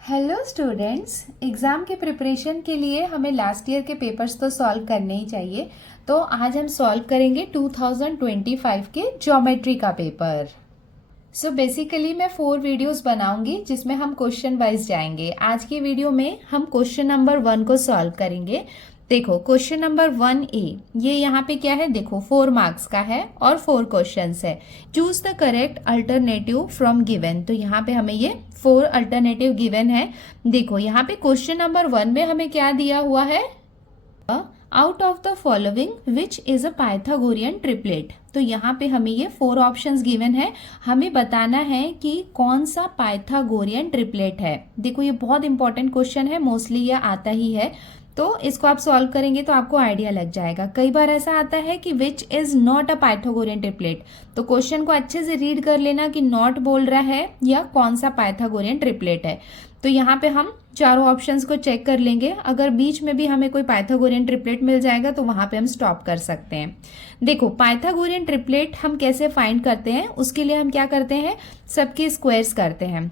Hello students, exam के preparation के लिए हमें लास्ट ईयर के पेपर्स तो सॉल्व करने ही चाहिए। तो आज हम सॉल्व करेंगे 2025 के ज्योमेट्री का पेपर। सो बेसिकली मैं 4 वीडियोस बनाऊंगी जिसमें हम क्वेश्चन वाइज जाएंगे। आज की वीडियो में हम क्वेश्चन नंबर 1 को सॉल्व करेंगे। देखो क्वेश्चन नंबर 1A, ये यहाँ पे क्या है, देखो 4 मार्क्स का है और 4 क्वेश्चंस है। Choose the correct alternative from given. तो यहाँ पे हमें ये 4 अल्टरनेटिव गिवन है। देखो यहाँ पे क्वेश्चन नंबर 1 में हमें क्या दिया हुआ है, out of the following which is a Pythagorean triplet. तो यहाँ पे हमें ये 4 ऑप्शंस गिवन है, हमें बताना है कि कौन सा पाइथागोरियन ट्रिपलेट है। देखो ये बहुत इंपॉर्टेंट क्वेश्चन है, मोस्टली ये आता ही है, तो इसको आप सॉल्व करेंगे तो आपको आइडिया लग जाएगा। कई बार ऐसा आता है कि which is not a Pythagorean triplet, तो क्वेश्चन को अच्छे से रीड कर लेना कि नॉट बोल रहा है या कौन सा पाइथागोरियन ट्रिपलेट है। तो यहाँ पे हम चारों ऑप्शंस को चेक कर लेंगे, अगर बीच में भी हमें कोई पाइथागोरियन ट्रिपलेट मिल जाएगा तो वहां पे हम स्टॉप कर सकते हैं। देखो पाइथागोरियन ट्रिपलेट हम कैसे फाइंड करते हैं, उसके लिए हम क्या करते हैं, सबके स्क्वायर्स करते हैं।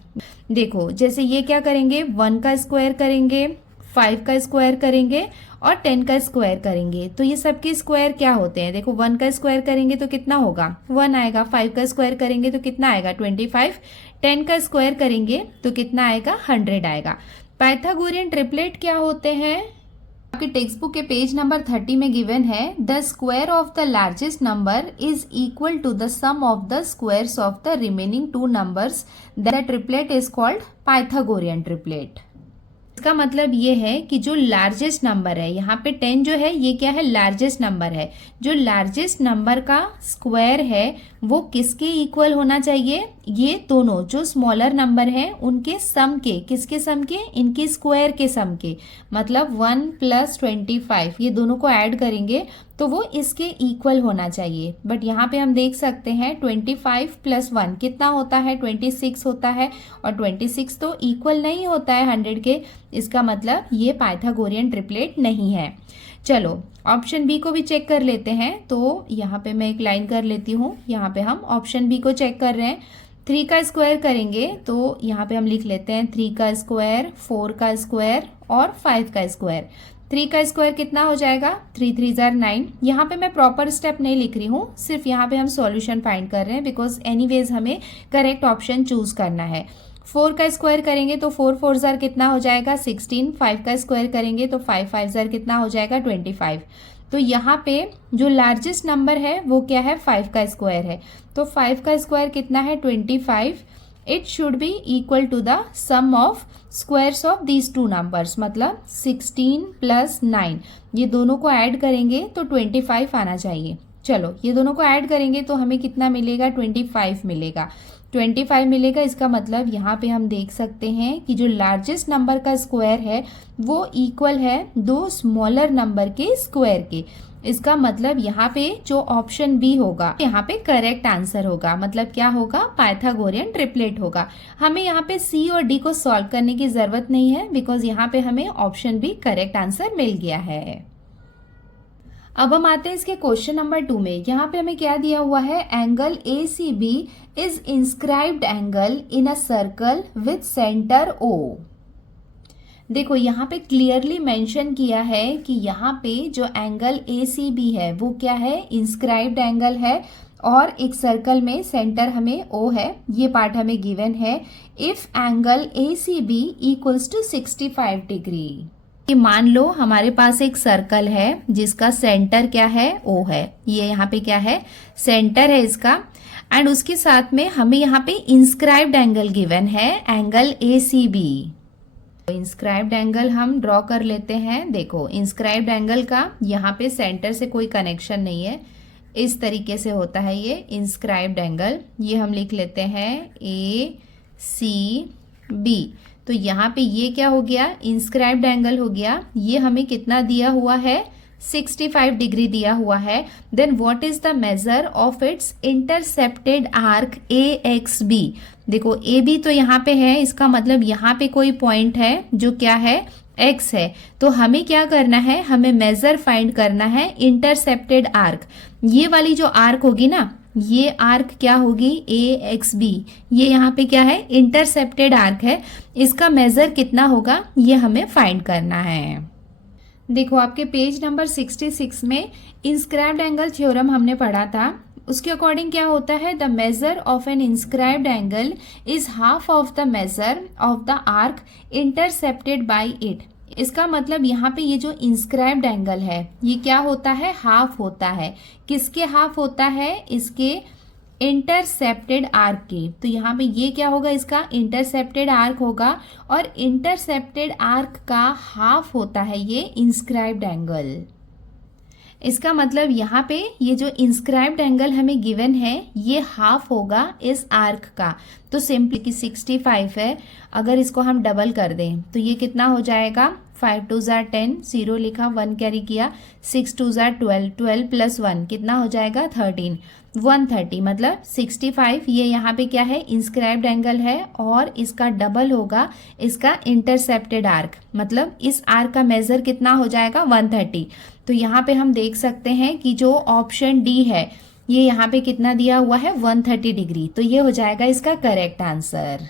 देखो जैसे ये क्या करेंगे, 1 का स्क्वायर करेंगे, 5 का स्क्वायर करेंगे और 10 का स्क्वायर करेंगे। तो ये सबके स्क्वायर क्या होते हैं, देखो 1 का स्क्वायर करेंगे तो कितना होगा, 1 आएगा। 5 का स्क्वायर करेंगे तो कितना आएगा, 25। 10 का स्क्वायर करेंगे तो कितना आएगा, 100 आएगा। पाइथागोरियन ट्रिपलेट क्या होते हैं, आपके टेक्स्ट बुक के पेज नंबर 30 में गिवन है, the square of the largest number is equal to the sum of the squares of the remaining 2 numbers. The triplet is called Pythagorean triplet. इसका मतलब ये है कि जो लार्जेस्ट नंबर है, यहाँ पे 10 जो है ये क्या है, लार्जेस्ट नंबर है। जो लार्जेस्ट नंबर का स्क्वायर है वो किसके इक्वल होना चाहिए, ये दोनों जो स्मॉलर नंबर हैं उनके सम के, किसके सम के, इनके स्क्वायर के सम के। मतलब 1 + 25 ये दोनों को ऐड करेंगे तो वो इसके इक्वल होना चाहिए। बट यहाँ पे हम देख सकते हैं 25 + 1 कितना होता है, 26 होता है, और 26 तो इक्वल नहीं होता है 100 के। इसका मतलब ये पाइथागोरियन ट्रिपलेट नहीं है। चलो ऑप्शन बी को भी चेक कर लेते हैं। तो यहाँ पे मैं एक लाइन कर लेती हूँ, यहाँ पे हम ऑप्शन बी को चेक कर रहे हैं। 3 का स्क्वायर करेंगे तो यहाँ पे हम लिख लेते हैं 3 का स्क्वायर, 4 का स्क्वायर और 5 का स्क्वायर। 3 का स्क्वायर कितना हो जाएगा, 3 3 ज़ार 9। यहाँ पे मैं प्रॉपर स्टेप नहीं लिख रही हूँ, सिर्फ यहाँ पे हम सॉल्यूशन फाइंड कर रहे हैं, बिकॉज एनीवेज हमें करेक्ट ऑप्शन चूज करना है। 4 का स्क्वायर करेंगे तो 4 4 ज़ार कितना हो जाएगा, 16। 5 का स्क्वायर करेंगे तो 5 5 ज़ार कितना हो जाएगा, 25। तो यहाँ पे जो लार्जेस्ट नंबर है वो क्या है, 5 का स्क्वायर है। तो 5 का स्क्वायर कितना है, 25। It should be equal to the sum of squares of these 2 numbers, मतलब 16 + 9 ये दोनों को ऐड करेंगे तो 25 आना चाहिए। चलो ये दोनों को ऐड करेंगे तो हमें कितना मिलेगा, 25 मिलेगा। 25 मिलेगा। इसका मतलब यहाँ पे हम देख सकते हैं कि जो लार्जेस्ट नंबर का स्क्वायर है वो इक्वल है 2 स्मॉलर नंबर के स्क्वायर के। इसका मतलब यहाँ पे जो ऑप्शन बी होगा यहाँ पे करेक्ट आंसर होगा। मतलब क्या होगा, पाइथागोरियन ट्रिपलेट होगा। हमें यहाँ पे सी और डी को सॉल्व करने की जरूरत नहीं है, बिकॉज यहाँ पे हमें ऑप्शन बी करेक्ट आंसर मिल गया है। अब हम आते हैं इसके क्वेश्चन नंबर 2 में। यहाँ पे हमें क्या दिया हुआ है, angle ACB is inscribed angle in a circle with centre O। देखो यहाँ पे क्लियरली मेंशन किया है कि यहाँ पे जो एंगल ACB है वो क्या है, इंस्क्राइब्ड एंगल है, और एक सर्कल में सेंटर हमें O है, ये पार्ट हमें गिवन है। If angle ACB equals to 65 degree. मान लो हमारे पास एक सर्कल है जिसका सेंटर क्या है, O है। ये यहाँ पे क्या है, सेंटर है इसका, एंड उसके साथ में हमें यहाँ पे इंस्क्राइब्ड एंगल गिवन है, एंगल ACB। इंस्क्राइब्ड एंगल हम ड्रॉ कर लेते हैं। देखो इंस्क्राइब्ड एंगल का यहाँ पे सेंटर से कोई कनेक्शन नहीं है, इस तरीके से होता है ये इंस्क्राइब्ड एंगल। ये हम लिख लेते हैं ACB। तो यहाँ पे ये क्या हो गया, इंस्क्राइब्ड एंगल हो गया। ये हमें कितना दिया हुआ है, 65 डिग्री दिया हुआ है, then what is the measure of its intercepted arc A X B. देखो ए बी तो यहाँ पे है, इसका मतलब यहाँ पे कोई पॉइंट है जो क्या है, x है। तो हमें क्या करना है, हमें मेजर फाइंड करना है इंटरसेप्टेड आर्क। ये वाली जो आर्क होगी ना, ये आर्क क्या होगी, ए एक्स बी, ये यहाँ पे क्या है, इंटरसेप्टेड आर्क है। इसका मेजर कितना होगा ये हमें फाइंड करना है। देखो आपके पेज नंबर 66 में इंस्क्राइब्ड एंगल थ्योरम हमने पढ़ा था। उसके अकॉर्डिंग क्या होता है, the measure of an inscribed angle is half of the measure of the arc intercepted by it. इसका मतलब यहाँ पे ये जो इंस्क्राइब्ड एंगल है ये क्या होता है, हाफ होता है। किसके हाफ होता है, इसके इंटरसेप्टेड आर्क के। तो यहाँ पे ये क्या होगा, इसका इंटरसेप्टेड आर्क होगा, और इंटरसेप्टेड आर्क का हाफ होता है ये इंस्क्राइब्ड एंगल। इसका मतलब यहाँ पे ये जो इंस्क्राइब्ड एंगल हमें गिवन है ये हाफ होगा इस आर्क का। तो सिंपली कि 65 है, अगर इसको हम डबल कर दें तो ये कितना हो जाएगा, 5 2 ज़ा 10, 0 लिखा, 1 कैरी किया, 6 2 ज़ा 12, 12 प्लस 1 कितना हो जाएगा 13, 130। मतलब 65 ये यहाँ पे क्या है, इंस्क्राइब्ड एंगल है, और इसका डबल होगा इसका इंटरसेप्टेड आर्क। मतलब इस आर्क का मेजर कितना हो जाएगा 130। तो यहाँ पे हम देख सकते हैं कि जो ऑप्शन डी है ये यहाँ पे कितना दिया हुआ है, 130 डिग्री। तो ये हो जाएगा इसका करेक्ट आंसर।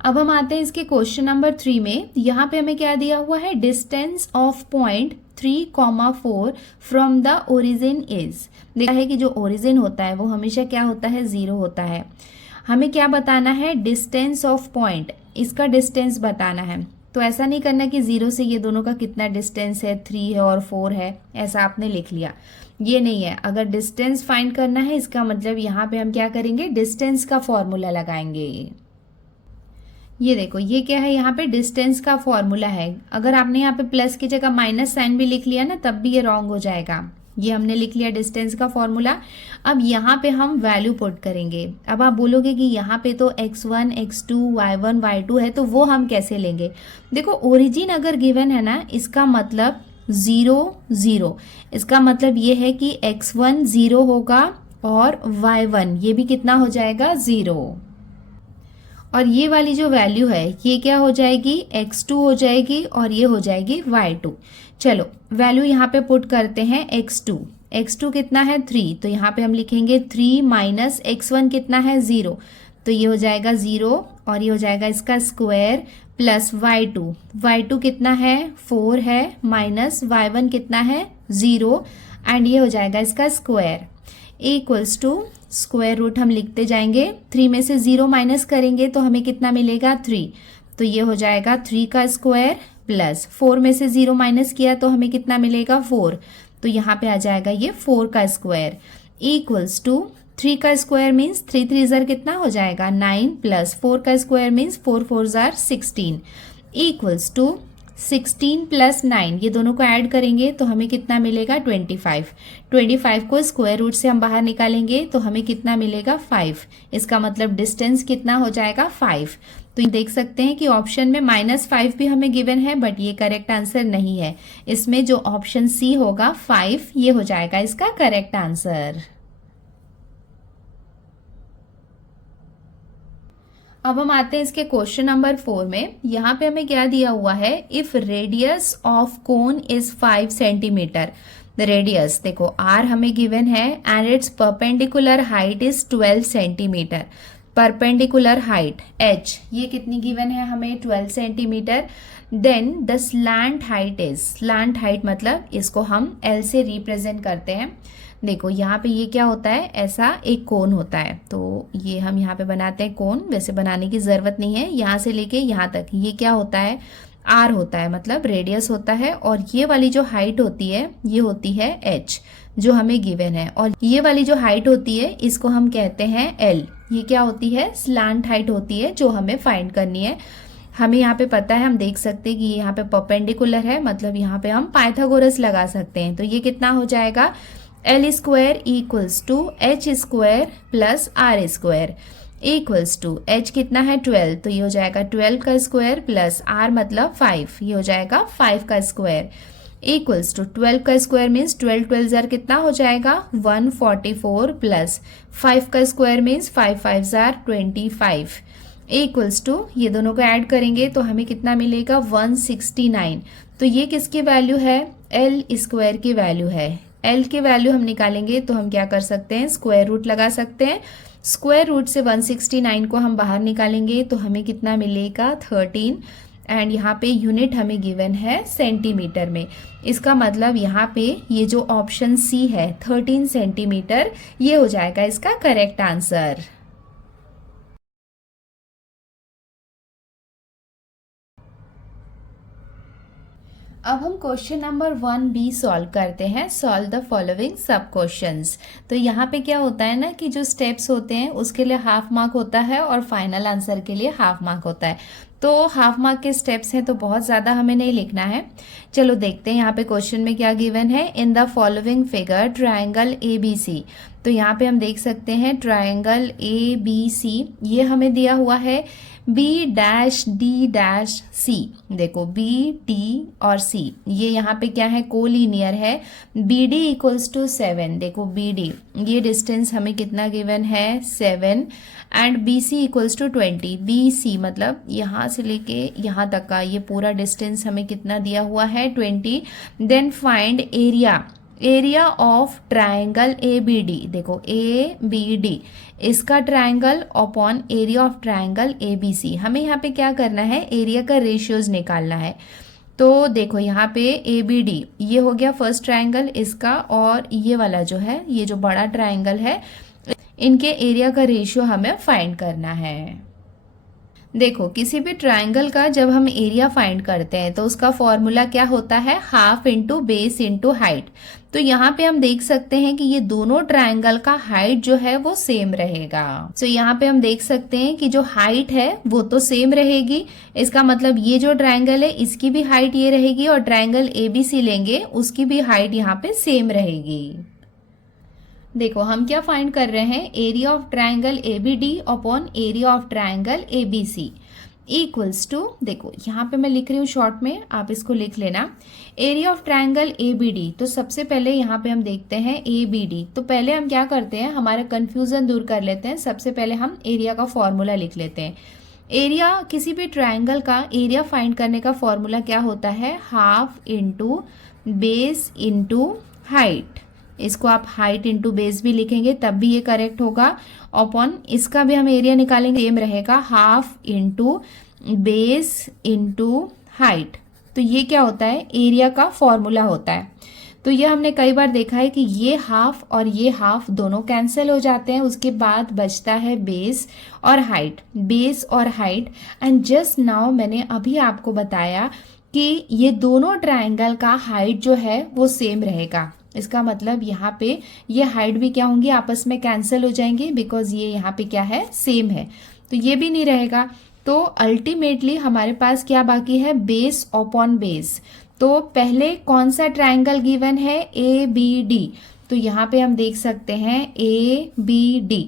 अब हम आते हैं इसके क्वेश्चन नंबर 3 में। यहाँ पे हमें क्या दिया हुआ है, distance of point 3,4 from the origin is. देखा है कि जो ओरिजिन होता है वो हमेशा क्या होता है, 0 होता है। हमें क्या बताना है, डिस्टेंस ऑफ पॉइंट, इसका डिस्टेंस बताना है। तो ऐसा नहीं करना कि 0 से ये दोनों का कितना डिस्टेंस है, 3 है और 4 है, ऐसा आपने लिख लिया, ये नहीं है। अगर डिस्टेंस फाइंड करना है इसका मतलब यहाँ पे हम क्या करेंगे, डिस्टेंस का फॉर्मूला लगाएंगे। ये देखो ये क्या है, यहाँ पे डिस्टेंस का फॉर्मूला है। अगर आपने यहाँ पे प्लस की जगह माइनस साइन भी लिख लिया ना तब भी ये रॉन्ग हो जाएगा। ये हमने लिख लिया डिस्टेंस का फॉर्मूला। अब यहाँ पे हम वैल्यू पुट करेंगे। अब आप बोलोगे कि यहाँ पे तो x1, x2, y1, y2 है, तो वो हम कैसे लेंगे। देखो ओरिजिन अगर गिवन है ना, इसका मतलब 0 0, इसका मतलब ये है कि x1 0 होगा और y1 ये भी कितना हो जाएगा 0, और ये वाली जो वैल्यू है ये क्या हो जाएगी, x2 हो जाएगी, और ये हो जाएगी y2। चलो वैल्यू यहाँ पे पुट करते हैं, x2, x2 कितना है 3, तो यहाँ पे हम लिखेंगे 3 माइनस x1 कितना है 0, तो ये हो जाएगा 0, और ये हो जाएगा इसका स्क्वायर, प्लस y2, y2 कितना है 4 है, माइनस y1 कितना है 0, एंड ये हो जाएगा इसका square, equals to square root हम लिखते जाएंगे। 3 में से 0 माइनस करेंगे तो हमें कितना मिलेगा 3, तो ये हो जाएगा 3 का स्क्वायर, प्लस 4 में से 0 माइनस किया तो हमें कितना मिलेगा 4, तो यहाँ पे आ जाएगा ये 4 का स्क्वायर, इक्वल्स टू 3 का स्क्वायर मीन्स 3 3 ज़र कितना हो जाएगा 9, प्लस 4 का स्क्वायर मीन्स 4 4 ज़र 16, इक्वल्स टू 16 प्लस 9, ये दोनों को ऐड करेंगे तो हमें कितना मिलेगा 25। 25 को स्क्वायर रूट से हम बाहर निकालेंगे तो हमें कितना मिलेगा 5। इसका मतलब डिस्टेंस कितना हो जाएगा 5। तो ये देख सकते हैं कि ऑप्शन में -5 भी हमें गिवन है, बट ये करेक्ट आंसर नहीं है। इसमें जो ऑप्शन सी होगा 5, ये हो जाएगा इसका करेक्ट आंसर। अब हम आते हैं इसके क्वेश्चन नंबर 4 में। यहाँ पे हमें क्या दिया हुआ है, if radius of cone is 5 centimetre. The radius देखो r हमें गिवन है and its perpendicular height is 12 centimetre. Perpendicular height h ये कितनी गिवन है हमें 12 centimetre. Then the slant height is, slant height मतलब इसको हम l से रिप्रेजेंट करते हैं। देखो यहाँ पे ये क्या होता है, ऐसा एक कोन होता है, तो ये हम यहाँ पे बनाते हैं कोन। वैसे बनाने की ज़रूरत नहीं है, यहाँ से लेके यहाँ तक ये क्या होता है r होता है, मतलब रेडियस होता है। और ये वाली जो हाइट होती है ये होती है h जो हमें गिवन है, और ये वाली जो हाइट होती है इसको हम कहते हैं l। ये क्या होती है, स्लैंट हाइट होती है जो हमें फाइंड करनी है। हमें यहाँ पे पता है, हम देख सकते हैं कि यहाँ पे परपेंडिकुलर है, मतलब यहाँ पे हम पाइथागोरस लगा सकते हैं। तो ये कितना हो जाएगा, l square equals to h square plus r square equals to h कितना है 12, तो ये हो जाएगा 12 का स्क्वायर प्लस आर मतलब 5, ये हो जाएगा 5 का स्क्वायर इक्वल्स टू 12 का स्क्वायर मीन्स 12 जार कितना हो जाएगा 144 प्लस 5 का स्क्वायर मीन्स 5 जार 25 इक्वल्स टू ये दोनों को ऐड करेंगे तो हमें कितना मिलेगा 169। तो ये किसकी वैल्यू है एल स्क्वायर की वैल्यू है। एल की वैल्यू हम निकालेंगे तो हम क्या कर सकते हैं स्क्वायर रूट लगा सकते हैं। स्क्वायर रूट से 169 को हम बाहर निकालेंगे तो हमें कितना मिलेगा 13 एंड यहाँ पे यूनिट हमें गिवन है सेंटीमीटर में। इसका मतलब यहाँ पे ये जो ऑप्शन सी है 13 सेंटीमीटर ये हो जाएगा इसका करेक्ट आंसर। अब हम क्वेश्चन नंबर 1B सॉल्व करते हैं। सॉल्व द फॉलोइंग सब क्वेश्चंस। तो यहाँ पे क्या होता है ना कि जो स्टेप्स होते हैं उसके लिए हाफ मार्क होता है और फाइनल आंसर के लिए हाफ मार्क होता है। तो हाफ मार्क के स्टेप्स हैं तो बहुत ज़्यादा हमें नहीं लिखना है। चलो देखते हैं यहाँ पे क्वेश्चन में क्या गिवन है। In the following figure triangle ABC। तो यहाँ पे हम देख सकते हैं ट्राइंगल ABC ये हमें दिया हुआ है B-D-C। देखो B, D और C ये यहाँ पे क्या है कोलिनियर है। BD equals to 7। देखो BD ये डिस्टेंस हमें कितना गिवन है 7 and BC equals to 20। BC मतलब यहाँ से लेके यहाँ तक का ये पूरा डिस्टेंस हमें कितना दिया हुआ है 20। Then find area of triangle ABD। देखो ABD इसका triangle upon area of triangle ABC। हमें यहाँ पे क्या करना है एरिया का रेशियोज निकालना है। तो देखो यहाँ पे ABD ये हो गया फर्स्ट ट्राइंगल इसका और ये वाला जो है ये जो बड़ा ट्राइंगल है इनके एरिया का रेशियो हमें फाइंड करना है। देखो किसी भी ट्राइंगल का जब हम एरिया फाइंड करते हैं तो उसका फॉर्मूला क्या होता है half into base into height. तो यहाँ पे हम देख सकते हैं कि ये दोनों ट्राइंगल का हाइट जो है वो सेम रहेगा। तो यहाँ पे हम देख सकते हैं कि जो हाइट है वो तो सेम रहेगी। इसका मतलब ये जो ट्राइंगल है इसकी भी हाइट ये रहेगी और ट्राइंगल ABC लेंगे उसकी भी हाइट यहाँ पे सेम रहेगी। देखो हम क्या फाइंड कर रहे हैं area of triangle ABD upon area of triangle ABC equals to देखो यहाँ पे मैं लिख रही हूँ शॉर्ट में आप इसको लिख लेना। एरिया ऑफ ट्राइंगल ABD तो सबसे पहले यहाँ पे हम देखते हैं ABD। तो पहले हम क्या करते हैं हमारा कंफ्यूजन दूर कर लेते हैं। सबसे पहले हम एरिया का फॉर्मूला लिख लेते हैं। एरिया किसी भी ट्राइंगल का एरिया फाइंड करने का फॉर्मूला क्या होता है half into base into height. इसको आप हाइट इंटू बेस भी लिखेंगे तब भी ये करेक्ट होगा। अपॉन इसका भी हम एरिया निकालेंगे सेम रहेगा half into base into height. तो ये क्या होता है एरिया का फॉर्मूला होता है। तो ये हमने कई बार देखा है कि ये हाफ और ये हाफ दोनों कैंसिल हो जाते हैं। उसके बाद बचता है बेस और हाइट। बेस और हाइट एंड जस्ट नाउ मैंने अभी आपको बताया कि ये दोनों ट्राइंगल का हाइट जो है वो सेम रहेगा। इसका मतलब यहाँ पे ये हाइट भी क्या होंगी आपस में कैंसिल हो जाएंगी बिकॉज ये यहाँ पे क्या है सेम है। तो ये भी नहीं रहेगा। तो अल्टीमेटली हमारे पास क्या बाकी है बेस अपॉन बेस। तो पहले कौन सा ट्राइंगल गिवन है ABD। तो यहाँ पे हम देख सकते हैं ABD।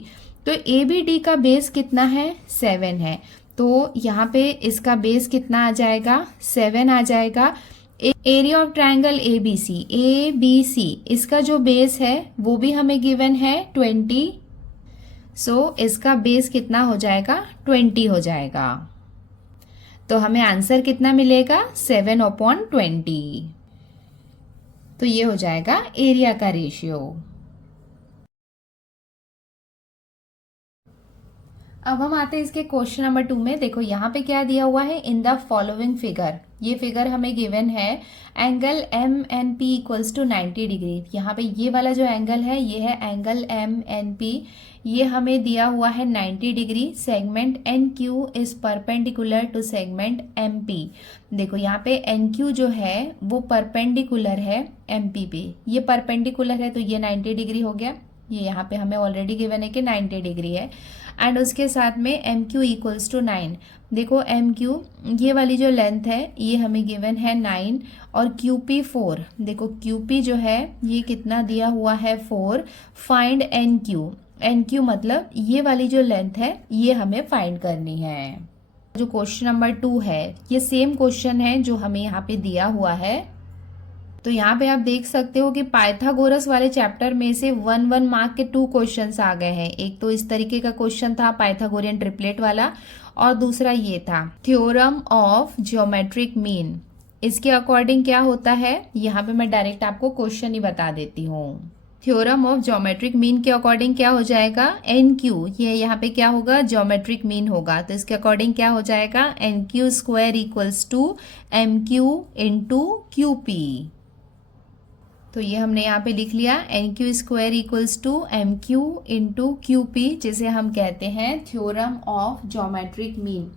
तो ABD का बेस कितना है 7 है। तो यहाँ पे इसका बेस कितना आ जाएगा 7 आ जाएगा। एरिया ऑफ ट्राइंगल ABC इसका जो बेस है वो भी हमें गिवन है 20। सो इसका बेस कितना हो जाएगा 20 हो जाएगा। तो हमें आंसर कितना मिलेगा 7/20। तो ये हो जाएगा एरिया का रेशियो। अब हम आते हैं इसके क्वेश्चन नंबर 2 में। देखो यहाँ पे क्या दिया हुआ है इन द फॉलोइंग फिगर। ये फिगर हमें गिवन है angle MNP equals to 90 degree. यहाँ पे ये वाला जो एंगल है ये है एंगल MNP। ये हमें दिया हुआ है 90 degree. Segment NQ is perpendicular to segment MP। देखो यहाँ पे NQ जो है वो परपेंडिकुलर है MP पे। ये परपेंडिकुलर है तो ये 90 डिग्री हो गया। ये यहाँ पे हमें ऑलरेडी गिवन है कि 90 डिग्री है एंड उसके साथ में MQ इक्वल्स टू 9। देखो MQ ये वाली जो लेंथ है ये हमें गिवन है 9 और QP 4। देखो QP जो है ये कितना दिया हुआ है 4। फाइंड NQ मतलब ये वाली जो लेंथ है ये हमें फाइंड करनी है। जो क्वेश्चन नंबर 2 है ये सेम क्वेश्चन है जो हमें यहाँ पे दिया हुआ है। तो यहाँ पे आप देख सकते हो कि पाइथागोरस वाले चैप्टर में से 1 मार्क के 2 क्वेश्चंस आ गए हैं। एक तो इस तरीके का क्वेश्चन था पाइथागोरियन ट्रिपलेट वाला, और दूसरा ये था थ्योरम ऑफ ज्योमेट्रिक मीन। इसके अकॉर्डिंग क्या होता है, यहाँ पे मैं डायरेक्ट आपको क्वेश्चन ही बता देती हूँ। थ्योरम ऑफ ज्योमेट्रिक मीन के अकॉर्डिंग क्या हो जाएगा, एन क्यू, ये यहाँ पे क्या होगा, ज्योमेट्रिक मीन होगा। तो इसके अकॉर्डिंग क्या हो जाएगा, N Q square equals to M Q into Q P. तो ये हमने यहाँ पे लिख लिया, N Q square equals to M Q into Q P, जिसे हम कहते हैं थ्योरम ऑफ ज्योमेट्रिक मीन।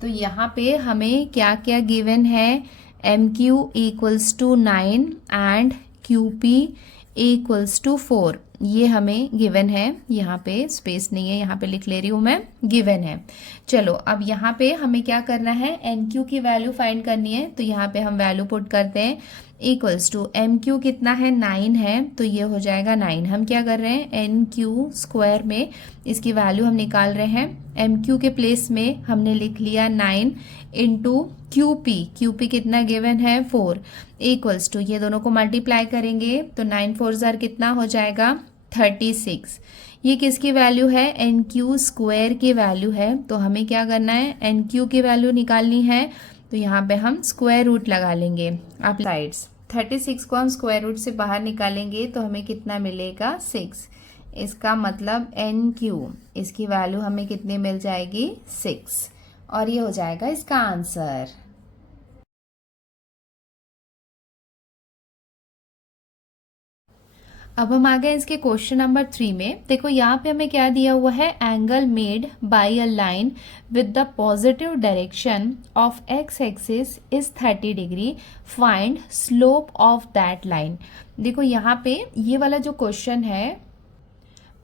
तो यहाँ पे हमें क्या क्या गिवन है, M Q equals to 9 and Q P equals to 4, ये हमें गिवन है। यहाँ पे स्पेस नहीं है, यहाँ पे लिख ले रही हूँ मैं, गिवन है। चलो अब यहाँ पे हमें क्या करना है, एन क्यू की वैल्यू फाइंड करनी है। तो यहाँ पे हम वैल्यू पुट करते हैं, इक्वल्स टू एम क्यू कितना है, 9 है, तो ये हो जाएगा 9। हम क्या कर रहे हैं, एन क्यू स्क्वायर में इसकी वैल्यू हम निकाल रहे हैं। एम क्यू के प्लेस में हमने लिख लिया 9 इंटू क्यू पी कितना गिवन है, 4, इक्वल्स टू, ये दोनों को मल्टीप्लाई करेंगे तो 9 4 जार कितना हो जाएगा, 36। ये किसकी वैल्यू है, एन क्यू स्क्वायर की वैल्यू है। तो हमें क्या करना है, एन क्यू की वैल्यू निकालनी है। तो यहाँ पे हम स्क्वायर रूट लगा लेंगे आप साइड्स। 36 को हम स्क्वायर रूट से बाहर निकालेंगे तो हमें कितना मिलेगा, 6। इसका मतलब एन क्यू, इसकी वैल्यू हमें कितनी मिल जाएगी, 6, और ये हो जाएगा इसका आंसर। अब हम आ गए इसके क्वेश्चन नंबर 3 में। देखो यहाँ पे हमें क्या दिया हुआ है, angle made by a line with the positive direction of x axis is 30 degree, find slope of that line. देखो यहाँ पे ये वाला जो क्वेश्चन है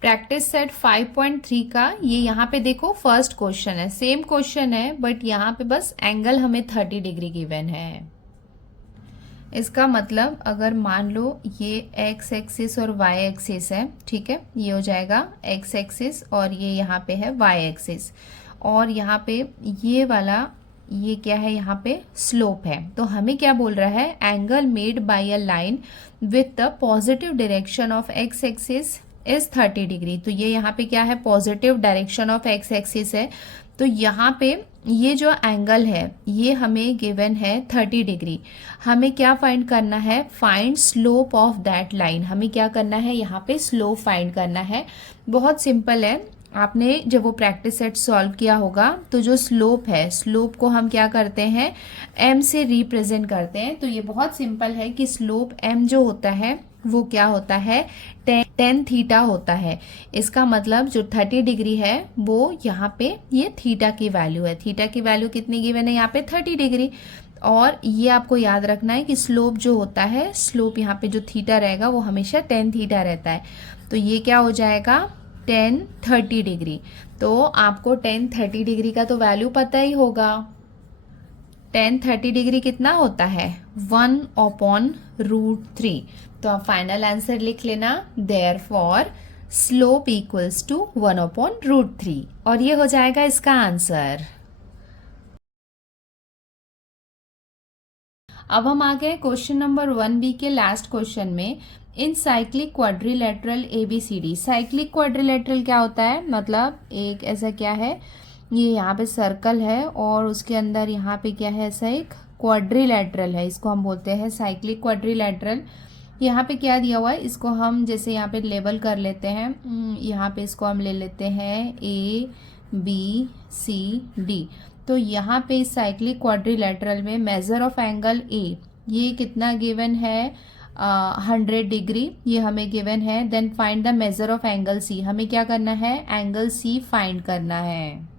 प्रैक्टिस सेट 5.3 का, ये यहाँ पे देखो फर्स्ट क्वेश्चन है, सेम क्वेश्चन है बट यहाँ पे बस एंगल हमें 30 डिग्री गिवन है। इसका मतलब अगर मान लो ये एक्स एक्सिस और वाई एक्सिस है, ठीक है, ये हो जाएगा एक्स एक्सिस और ये यहाँ पे है वाई एक्सिस, और यहाँ पे ये वाला ये क्या है, यहाँ पे स्लोप है। तो हमें क्या बोल रहा है, angle made by a line with the positive direction of x axis is 30 degree. तो ये यहाँ पे क्या है, positive direction of x axis है। तो यहाँ पे ये जो एंगल है ये हमें गिवन है 30 डिग्री। हमें क्या फाइंड करना है, find slope of that line. हमें क्या करना है, यहाँ पे स्लोप फाइंड करना है। बहुत सिंपल है, आपने जब वो प्रैक्टिस सेट सॉल्व किया होगा तो जो स्लोप है, स्लोप को हम क्या करते हैं, एम से रिप्रेजेंट करते हैं। तो ये बहुत सिंपल है कि स्लोप एम जो होता है वो क्या होता है, टेन थीटा होता है। इसका मतलब जो 30 डिग्री है वो यहाँ पे ये थीटा की वैल्यू है। थीटा की वैल्यू कितनी गिवन है यहाँ पे, 30 डिग्री। और ये आपको याद रखना है कि स्लोप जो होता है, स्लोप यहाँ पे जो थीटा रहेगा वो हमेशा 10 थीटा रहता है। तो ये क्या हो जाएगा, 10 30 डिग्री। तो आपको 10 30 डिग्री का तो वैल्यू पता ही होगा। 10 30 डिग्री कितना होता है, 1/√3। तो आप फाइनल आंसर लिख लेना, देयरफॉर स्लोप इक्वल्स टू 1/√3, और ये हो जाएगा इसका आंसर। अब हम आ गए क्वेश्चन नंबर 1B के लास्ट क्वेश्चन में। इन cyclic quadrilateral ABCD, cyclic quadrilateral क्या होता है, मतलब एक ऐसा क्या है, ये यहाँ पे सर्कल है और उसके अंदर यहाँ पे क्या है, ऐसा एक क्वाड्रिलेटरल है, इसको हम बोलते हैं साइक्लिक क्वाड्रिलेटरल। यहाँ पे क्या दिया हुआ है, इसको हम जैसे यहाँ पे लेबल कर लेते हैं। यहाँ पे इसको हम ले लेते हैं ABCD। तो यहाँ पे इस साइक्लिक क्वाड्रिलेटरल में मेजर ऑफ एंगल A, ये कितना गिवन है, 100 डिग्री, ये हमें गिवन है। Then find the measure of angle C, हमें क्या करना है, एंगल C फाइंड करना है।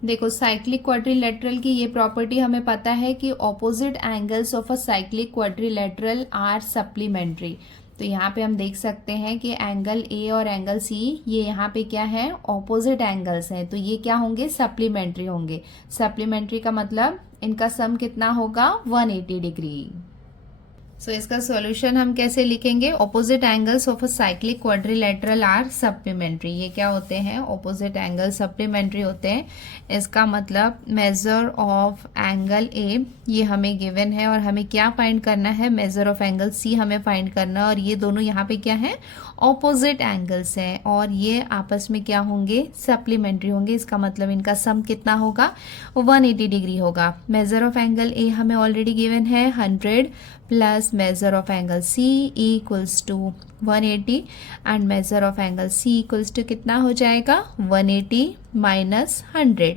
देखो साइक्लिक क्वाड्रिलेटरल की ये प्रॉपर्टी हमें पता है कि opposite angles of a cyclic quadrilateral are supplementary. तो यहाँ पे हम देख सकते हैं कि एंगल A और एंगल C ये यहाँ पे क्या है, ऑपोजिट एंगल्स हैं। तो ये क्या होंगे, सप्लीमेंट्री होंगे। सप्लीमेंट्री का मतलब इनका सम कितना होगा, 180 डिग्री। सो इसका सॉल्यूशन हम कैसे लिखेंगे? Opposite angles of a cyclic quadrilateral are supplementary. ये क्या होते हैं? ऑपोजिट एंगल सप्लीमेंट्री होते हैं। इसका मतलब मेजर ऑफ एंगल ए ये हमें गिवन है और हमें क्या फाइंड करना है? मेजर ऑफ एंगल सी हमें फाइंड करना है। और ये दोनों यहाँ पे क्या है? ऑपोजिट एंगल्स हैं और ये आपस में क्या होंगे? सप्लीमेंट्री होंगे। इसका मतलब इनका सम कितना होगा? 180 डिग्री होगा। मेजर ऑफ एंगल ए हमें ऑलरेडी गिवन है 100 plus measure of angle C equals to 180 and measure of angle C equals to कितना हो जाएगा? 180 माइनस 100।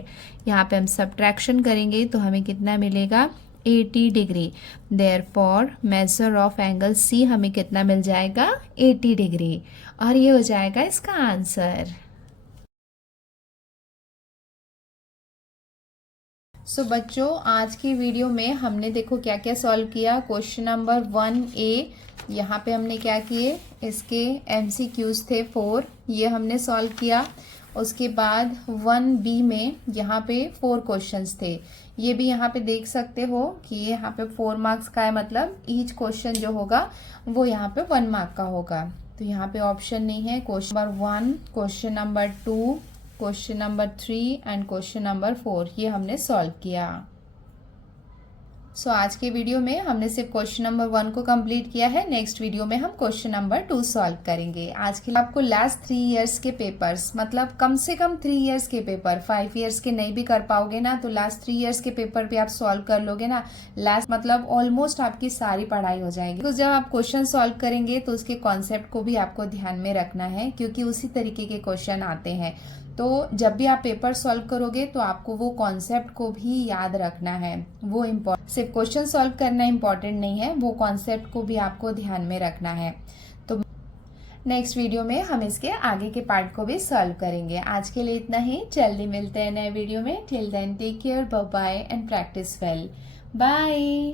यहाँ पे हम सब्ट्रैक्शन करेंगे तो हमें कितना मिलेगा? 80 degree. Therefore measure of angle C हमें कितना मिल जाएगा? 80 डिग्री। और ये हो जाएगा इसका आंसर। सो बच्चों, आज की वीडियो में हमने देखो क्या क्या सॉल्व किया। क्वेश्चन नंबर 1A यहाँ पे हमने क्या किए? इसके MCQs थे 4, ये हमने सॉल्व किया। उसके बाद 1B में यहाँ पे 4 क्वेश्चंस थे। ये भी यहाँ पे देख सकते हो कि ये यहाँ पे 4 मार्क्स का है, मतलब ईच क्वेश्चन जो होगा वो यहाँ पे 1 मार्क का होगा। तो यहाँ पे ऑप्शन नहीं है। Question number 1, question number 2, question number 3 and question number 4 ये हमने सॉल्व किया। सो आज के वीडियो में हमने सिर्फ क्वेश्चन नंबर 1 को कंप्लीट किया है। नेक्स्ट वीडियो में हम क्वेश्चन नंबर 2 सॉल्व करेंगे। आज के लिए आपको लास्ट 3 इयर्स के पेपर्स, मतलब कम से कम 3 इयर्स के पेपर, 5 इयर्स के नहीं भी कर पाओगे ना तो लास्ट 3 इयर्स के पेपर भी आप सॉल्व कर लोगे ना, लास्ट मतलब ऑलमोस्ट आपकी सारी पढ़ाई हो जाएगी। तो जब आप क्वेश्चन सॉल्व करेंगे तो उसके कॉन्सेप्ट को भी आपको ध्यान में रखना है, क्योंकि उसी तरीके के क्वेश्चन आते हैं। तो जब भी आप पेपर सॉल्व करोगे तो आपको वो कॉन्सेप्ट को भी याद रखना है। वो इम्पोर्टेंट, सिर्फ क्वेश्चन सॉल्व करना इम्पोर्टेंट नहीं है, वो कॉन्सेप्ट को भी आपको ध्यान में रखना है। तो नेक्स्ट वीडियो में हम इसके आगे के पार्ट को भी सॉल्व करेंगे। आज के लिए इतना ही, जल्दी मिलते हैं नए वीडियो में। Till then take care, bye bye and practice well. Bye.